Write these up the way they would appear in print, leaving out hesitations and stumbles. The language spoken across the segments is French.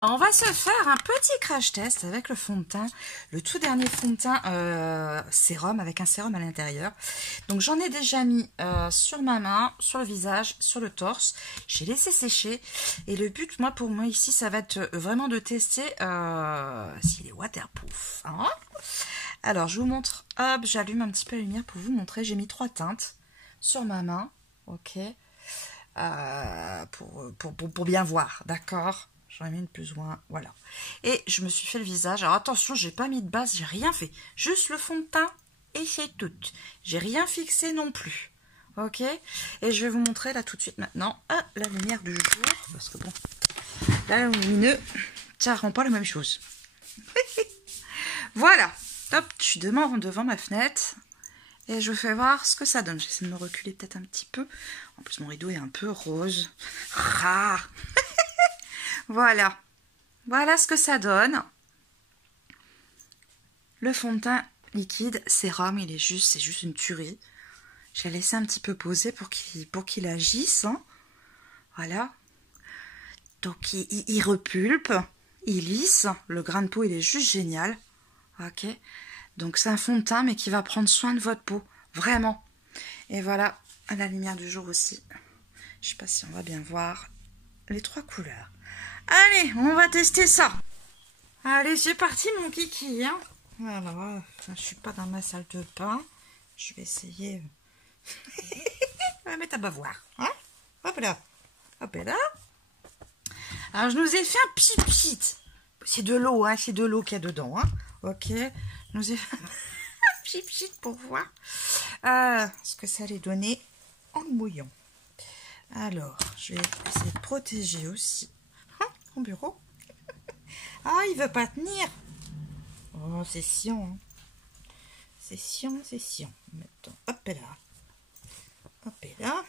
On va se faire un petit crash test avec le fond de teint, le tout dernier fond de teint sérum avec un sérum à l'intérieur. Donc j'en ai déjà mis sur ma main, sur le visage, sur le torse. J'ai laissé sécher et le but pour moi ici ça va être vraiment de tester s'il est waterproof. Hein. Alors je vous montre, hop, j'allume un petit peu la lumière pour vous montrer. J'ai mis 3 teintes sur ma main, ok, pour bien voir, d'accord. J'en ai mis une plus ou moins, voilà. Et je me suis fait le visage. Alors attention, j'ai pas mis de base, j'ai rien fait. Juste le fond de teint et c'est tout. J'ai rien fixé non plus. Ok. Et je vais vous montrer là tout de suite maintenant la lumière du jour. Parce que bon, là le lumineux, ça rend pas la même chose. Voilà. Hop, je suis devant ma fenêtre. Et je vous fais voir ce que ça donne. J'essaie de me reculer peut-être un petit peu. En plus, mon rideau est un peu rose. Rare. Voilà. Voilà ce que ça donne. Le fond de teint liquide, sérum, c'est juste une tuerie. J'ai laissé un petit peu poser pour qu'il agisse. Hein. Voilà. Donc il repulpe, il lisse. Le grain de peau, il est juste génial. Ok. Donc c'est un fond de teint, mais qui va prendre soin de votre peau. Vraiment. Et voilà, à la lumière du jour aussi. Je sais pas si on va bien voir les 3 couleurs. Allez, on va tester ça. Allez, c'est parti mon kiki. Hein. Alors, je suis pas dans ma salle de bain. Je vais essayer. On va mettre à bavoir. Hein. Hop là. Hop là. Alors, je nous ai fait un pchit. C'est de l'eau, hein. C'est de l'eau qu'il y a dedans. Hein. Ok. Je nous ai fait un pchit pour voir ce que ça allait donner en mouillant. Alors, je vais essayer de protéger aussi mon bureau. Ah, il veut pas tenir. Oh, c'est chiant. Hein. C'est chiant, c'est chiant. Mettons, hop là. Hop là.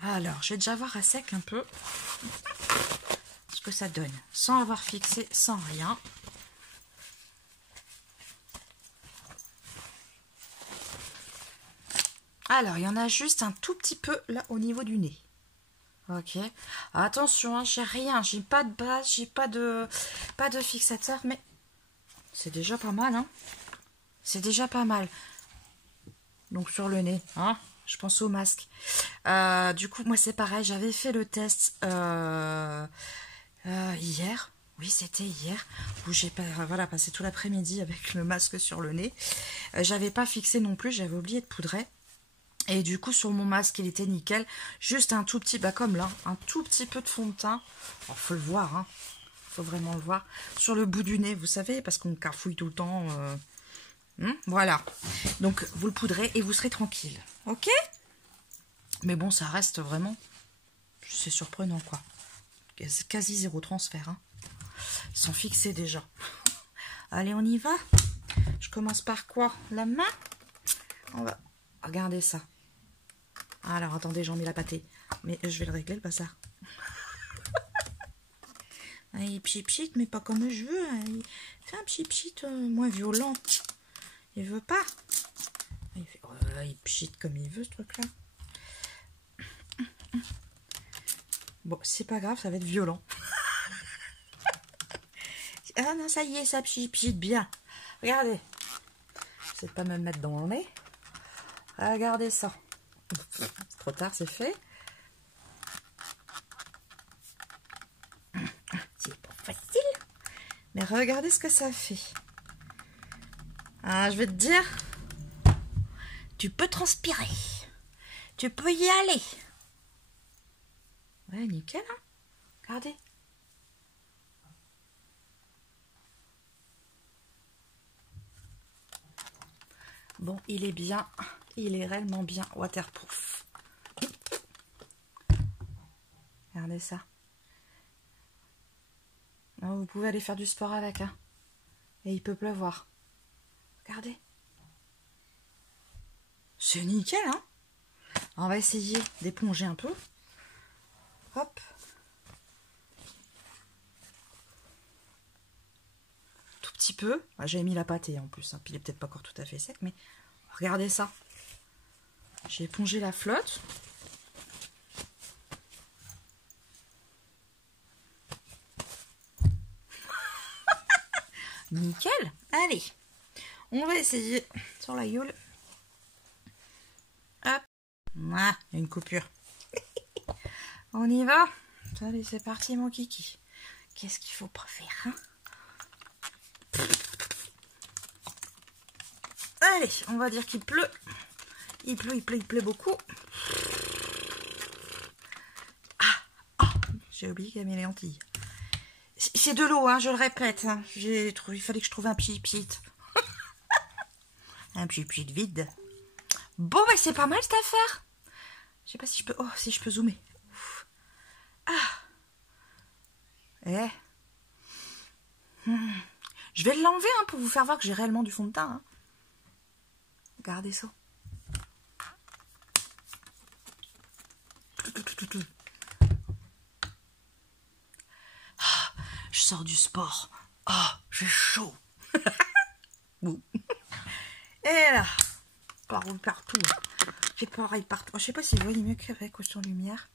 Alors, je vais déjà voir à sec un peu ce que ça donne. Sans avoir fixé, sans rien. Alors, il y en a juste un tout petit peu là au niveau du nez. Ok. Attention, hein, j'ai rien. J'ai pas de base, j'ai pas de fixateur, mais c'est déjà pas mal, hein. C'est déjà pas mal. Donc sur le nez, hein. Je pense au masque. Du coup, moi c'est pareil. J'avais fait le test hier. Oui, c'était hier où j'ai passé tout l'après-midi avec le masque sur le nez. J'avais pas fixé non plus. J'avais oublié de poudrer. Et du coup, sur mon masque, il était nickel. Juste un tout petit, comme là, un tout petit peu de fond de teint. Alors, faut le voir, hein. Faut vraiment le voir. Sur le bout du nez, vous savez, parce qu'on carfouille tout le temps. Voilà. Donc, vous le poudrez et vous serez tranquille. Ok? Mais bon, ça reste vraiment... C'est surprenant, quoi. C'est quasi 0 transfert, hein. Ils sont fixés déjà. Allez, on y va. Je commence par quoi? La main. On va... Regardez ça. Alors, attendez, j'en mets la pâtée. Mais je vais le régler, le bazar. Il pchit, mais pas comme je veux. Il fait un pchit moins violent. Il veut pas. Il pchit comme il veut, ce truc-là. Bon, c'est pas grave, ça va être violent. Ah non, ça y est, ça pchit bien. Regardez. Je sais pas me mettre dans le nez. Regardez ça. C'est trop tard, c'est fait. C'est pas facile. Mais regardez ce que ça fait. Ah, je vais te dire, tu peux transpirer. Tu peux y aller. Ouais, nickel, hein. Regardez. Bon, il est bien. Il est réellement bien waterproof. Regardez ça. Alors, vous pouvez aller faire du sport avec, hein. Et il peut pleuvoir. Regardez. C'est nickel, hein. On va essayer d'éponger un peu. Hop. Tout petit peu. J'avais mis la pâtée en plus, hein. Puis il est peut-être pas encore tout à fait sec, mais regardez ça. J'ai épongé la flotte. Nickel. Allez, on va essayer sur la gueule. Hop. Ah, il y a une coupure. On y va. Allez, c'est parti, mon kiki. Qu'est-ce qu'il faut pas faire, hein? Allez, on va dire qu'il pleut. Il pleut beaucoup. J'ai oublié qu'il y avait les lentilles. C'est de l'eau, hein, je le répète. Hein. Il fallait que je trouve un pchit. Un pchit vide. Bon, bah, c'est pas mal cette affaire. Je sais pas si je peux... Oh, si je peux zoomer. Ah. Je vais l'enlever hein, pour vous faire voir que j'ai réellement du fond de teint. Hein. Regardez ça. Je sors du sport. Oh, j'ai chaud. Bon. Et là, ça roule partout. J'ai pareil partout. Je sais pas si vous voyez mieux qu'avec ou sans lumière.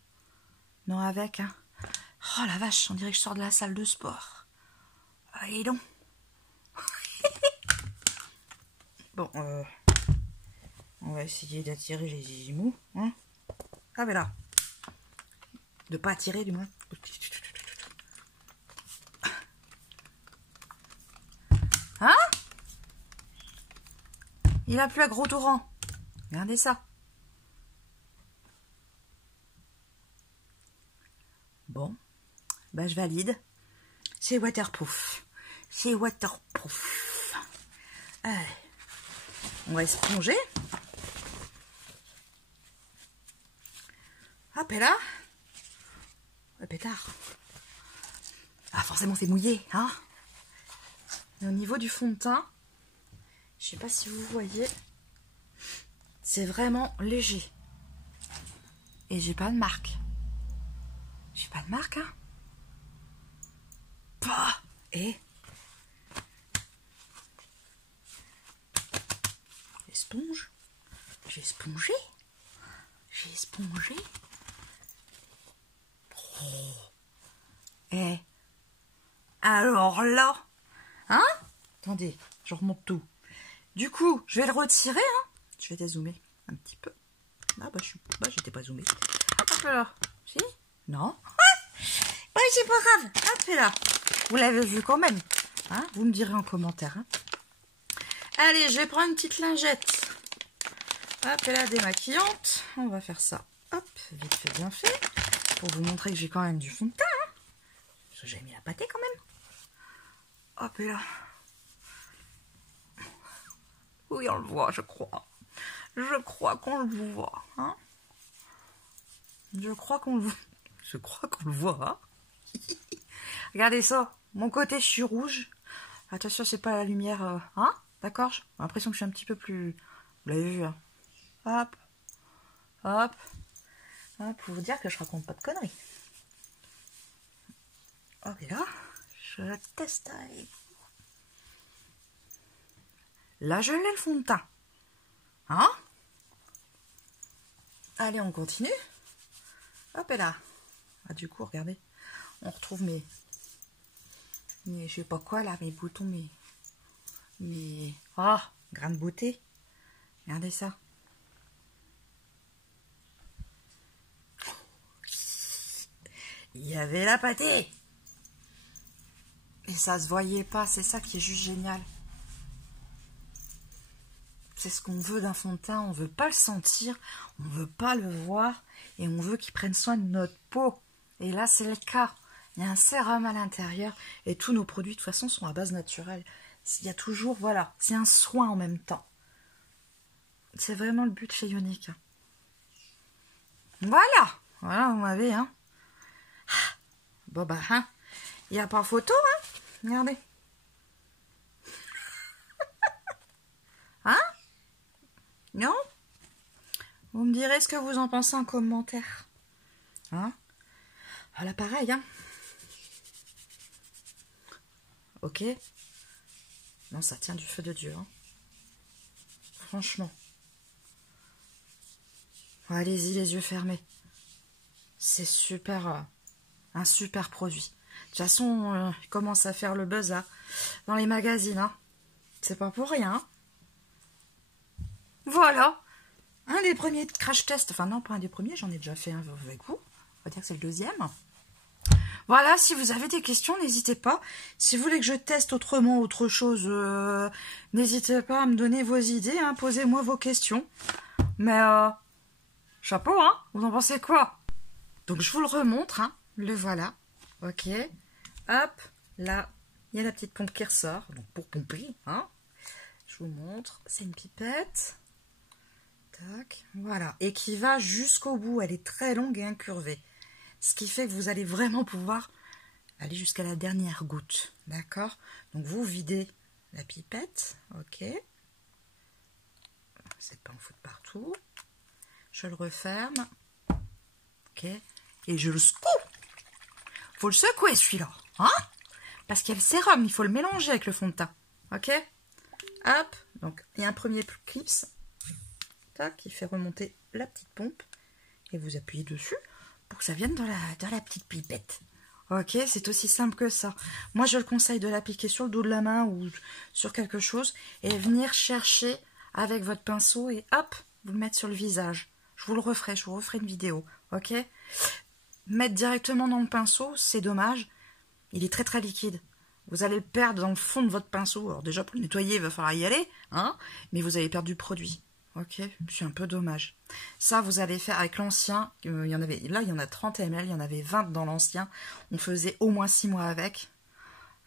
Non, avec. Hein. Oh la vache, on dirait que je sors de la salle de sport. Allez donc. Bon, on va essayer d'attirer les zizimous. Hein. Ah, mais là. De pas attirer, du moins. Hein? Il a plu à gros torrent. Regardez ça. Bon, bah je valide. C'est waterproof. C'est waterproof. Allez. On va esponger. Hop, et là. Le pétard. Ah, forcément, c'est mouillé, hein. Et au niveau du fond de teint, je sais pas si vous voyez, c'est vraiment léger. Et j'ai pas de marque. J'ai pas de marque, hein. Bah, et esponge. J'ai espongé. J'ai espongé. Oh. Et alors là, hein? Attendez, je remonte tout. Du coup, je vais le retirer, hein. Je vais dézoomer un petit peu. Ah bah j'étais pas zoomée. Hop là. Si? Non. Ouais, c'est pas grave. Hop là. Vous l'avez vu quand même. Hein? Vous me direz en commentaire. Hein? Allez, je vais prendre une petite lingette. Hop, et là, démaquillante. On va faire ça. Hop, vite fait, bien fait. Pour vous montrer que j'ai quand même du fond de teint. Hein? Parce que j'ai mis la pâtée quand même. Hop, et là. Oui, on le voit, je crois. Je crois qu'on le voit. Hein? Je crois qu'on le voit. Je crois qu'on le voit. Hein? Regardez ça. Mon côté, je suis rouge. Attention, c'est pas la lumière. Hein? D'accord? J'ai l'impression que je suis un petit peu plus... Vous l'avez vu, hein? Hop. Hop. Hop, pour vous dire que je raconte pas de conneries. Hop, et là, je teste avec vous. Là, je l'ai le fond de teint. Hein? Allez, on continue. Hop, et là. Ah, du coup, regardez. On retrouve mes je sais pas quoi, là, mes boutons, mes... Oh, grain de beauté. Regardez ça. Il y avait la pâtée. Et ça se voyait pas, c'est ça qui est juste génial. C'est ce qu'on veut d'un fond de teint, on veut pas le sentir, on veut pas le voir, et on veut qu'il prenne soin de notre peau. Et là, c'est le cas. Il y a un sérum à l'intérieur, et tous nos produits, de toute façon, sont à base naturelle. Il y a toujours, voilà, c'est un soin en même temps. C'est vraiment le but chez Ionic. Voilà, voilà, vous m'avez, hein. Bon, bah, hein, il n'y a pas photo, hein. Regardez. Hein? Non? Vous me direz ce que vous en pensez en commentaire. Hein? Voilà, pareil, hein. Ok? Non, ça tient du feu de Dieu, hein. Franchement. Allez-y, les yeux fermés. C'est super, un super produit. toute façon, il commence à faire le buzz là, dans les magazines. Hein. C'est pas pour rien. Hein. Voilà. Un des premiers crash tests. Enfin non, pas un des premiers, j'en ai déjà fait un avec vous. On va dire que c'est le deuxième. Voilà, si vous avez des questions, n'hésitez pas. Si vous voulez que je teste autrement, autre chose, n'hésitez pas à me donner vos idées. Hein, posez-moi vos questions. Mais, chapeau, hein. Vous en pensez quoi? Donc, je vous le remontre. Hein, le voilà. Ok. Hop. Là, il y a la petite pompe qui ressort. Donc, pour pomper. Hein. Je vous montre. C'est une pipette. Tac. Voilà. Et qui va jusqu'au bout. Elle est très longue et incurvée. Ce qui fait que vous allez vraiment pouvoir aller jusqu'à la dernière goutte. D'accord? Donc, vous videz la pipette. Ok. C'est pas en foutre partout. Je le referme. Ok. Et je le secoue. Faut le secouer, celui-là. Hein? Parce qu'il y a le sérum. Il faut le mélanger avec le fond de teint. Ok? Hop. Donc, il y a un premier clips. Tac. Qui fait remonter la petite pompe. Et vous appuyez dessus pour que ça vienne dans la petite pipette. Ok, c'est aussi simple que ça. Moi, je le conseille de l'appliquer sur le dos de la main ou sur quelque chose et venir chercher avec votre pinceau et hop, vous le mettre sur le visage. Je vous referai une vidéo. Ok? Mettre directement dans le pinceau, c'est dommage. Il est très très liquide. Vous allez le perdre dans le fond de votre pinceau. Alors déjà, pour le nettoyer, il va falloir y aller. Hein, mais vous allez perdre du produit. Ok, c'est un peu dommage. Ça, vous allez faire avec l'ancien. Là, il y en a 30 ml, il y en avait 20 dans l'ancien. On faisait au moins 6 mois avec.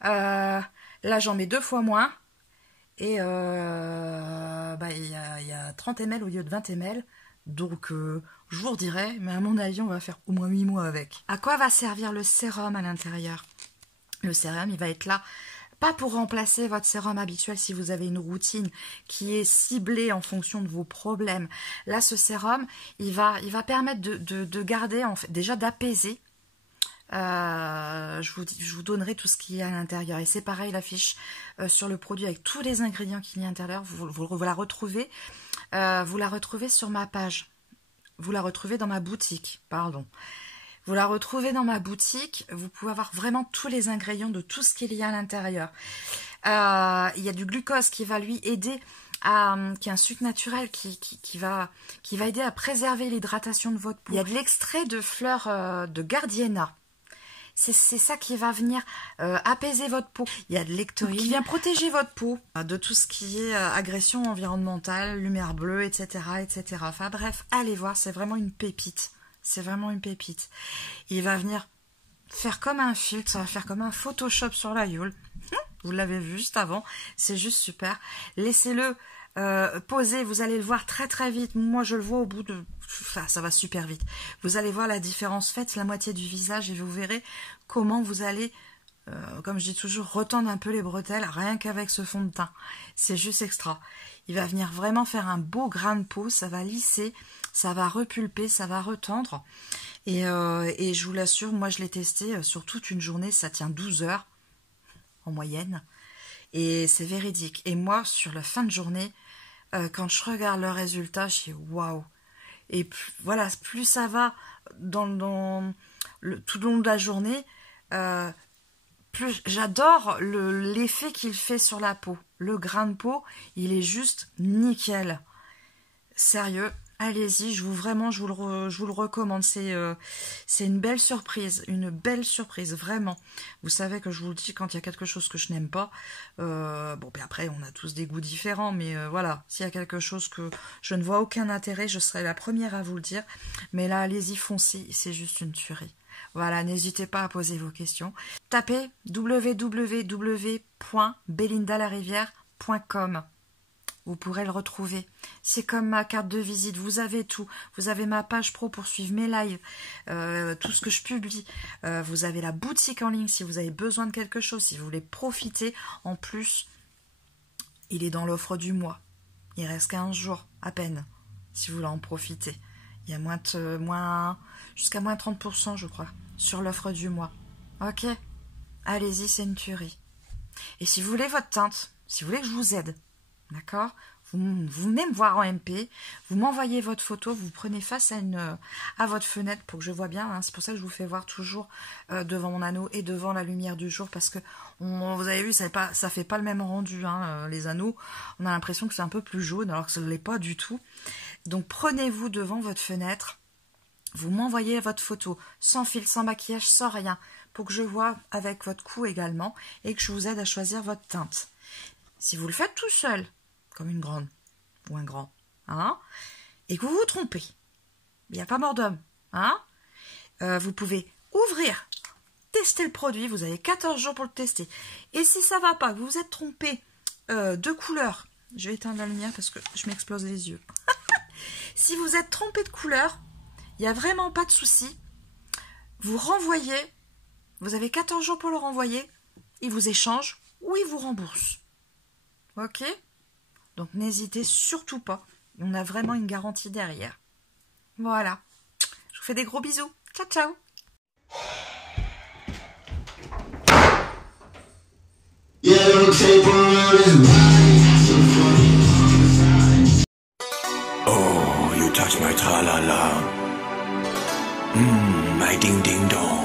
Là, j'en mets 2 fois moins. Et il y a 30 ml au lieu de 20 ml. Donc, je vous redirai. Mais à mon avis, on va faire au moins 8 mois avec. À quoi va servir le sérum à l'intérieur? Le sérum, il va être là. Pas pour remplacer votre sérum habituel si vous avez une routine qui est ciblée en fonction de vos problèmes. Là, ce sérum, il va permettre de garder, en fait, déjà d'apaiser. Je vous donnerai tout ce qu'il y a à l'intérieur. Et c'est pareil, la fiche sur le produit avec tous les ingrédients qu'il y a à l'intérieur. Vous la retrouvez. Vous la retrouvez sur ma page. Vous la retrouvez dans ma boutique, pardon. Vous la retrouvez dans ma boutique, vous pouvez avoir vraiment tous les ingrédients de tout ce qu'il y a à l'intérieur. Il y a du glucose qui va lui aider qui est un sucre naturel qui va aider à préserver l'hydratation de votre peau. Il y a de l'extrait de fleurs de gardenia. C'est ça qui va venir apaiser votre peau. Il y a de l'ectorine qui vient protéger votre peau de tout ce qui est agression environnementale, lumière bleue, etc., etc. Enfin bref, allez voir, c'est vraiment une pépite. C'est vraiment une pépite. Il va venir faire comme un filtre, ça va faire comme un Photoshop sur la gueule. Vous l'avez vu juste avant, c'est juste super. Laissez-le poser, vous allez le voir très très vite. Moi je le vois au bout de... Enfin, ça va super vite. Vous allez voir la différence, faites la moitié du visage et vous verrez comment vous allez, comme je dis toujours, retendre un peu les bretelles, rien qu'avec ce fond de teint. C'est juste extra. Il va venir vraiment faire un beau grain de peau, ça va lisser, ça va repulper, ça va retendre. Et je vous l'assure, moi je l'ai testé sur toute une journée, ça tient 12 heures en moyenne. Et c'est véridique. Et moi, sur la fin de journée, quand je regarde le résultat, je dis waouh. Et voilà, plus ça va tout le long de la journée, plus j'adore l'effet qu'il fait sur la peau. Le grain de peau, il est juste nickel. Sérieux, allez-y, je vous le recommande. C'est une belle surprise, vraiment. Vous savez que je vous le dis quand il y a quelque chose que je n'aime pas. Bon, puis après, on a tous des goûts différents, mais voilà, s'il y a quelque chose que je ne vois aucun intérêt, je serai la première à vous le dire. Mais là, allez-y, foncez, c'est juste une tuerie. Voilà, n'hésitez pas à poser vos questions. Tapez www.belindalarivière.com. Vous pourrez le retrouver. C'est comme ma carte de visite. Vous avez tout. Vous avez ma page pro pour suivre mes lives, tout ce que je publie. Vous avez la boutique en ligne si vous avez besoin de quelque chose, si vous voulez profiter. En plus, il est dans l'offre du mois. Il reste 15 jours à peine, si vous voulez en profiter. Il y a jusqu'à moins 30%, je crois, sur l'offre du mois. Ok? Allez-y, c'est une tuerie. Et si vous voulez votre teinte, si vous voulez que je vous aide, d'accord? vous venez me voir en MP, vous m'envoyez votre photo, vous prenez face à votre fenêtre pour que je vois bien. Hein. C'est pour ça que je vous fais voir toujours devant mon anneau et devant la lumière du jour, parce que vous avez vu, ça fait pas le même rendu. Hein, les anneaux, on a l'impression que c'est un peu plus jaune, alors que ça ne l'est pas du tout. Donc prenez-vous devant votre fenêtre, vous m'envoyez votre photo, sans fil, sans maquillage, sans rien, pour que je vois avec votre cou également, et que je vous aide à choisir votre teinte. Si vous le faites tout seul, comme une grande ou un grand, hein, et que vous vous trompez, il n'y a pas mort d'homme, hein, vous pouvez ouvrir, tester le produit, vous avez 14 jours pour le tester. Et si ça ne va pas, que vous vous êtes trompé de couleur, je vais éteindre la lumière parce que je m'explose les yeux. Si vous êtes trompé de couleur, il n'y a vraiment pas de souci. Vous renvoyez, vous avez 14 jours pour le renvoyer, il vous échange ou il vous rembourse. Ok? Donc n'hésitez surtout pas, on a vraiment une garantie derrière. Voilà, je vous fais des gros bisous. Ciao, ciao! Oh, you touch my tra-la-la. My ding-ding-dong.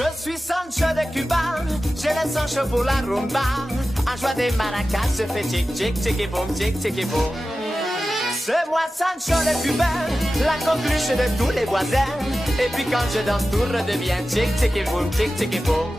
Je suis Sancho de Cuba, j'ai le Sancho pour la rumba. En joie des maracas, se fait tic tic tic et boum, tic tic et boum. C'est moi Sancho le Cubain, la coqueluche de tous les voisins. Et puis quand je danse tout redevient tic tic et boum, tic tic et boum.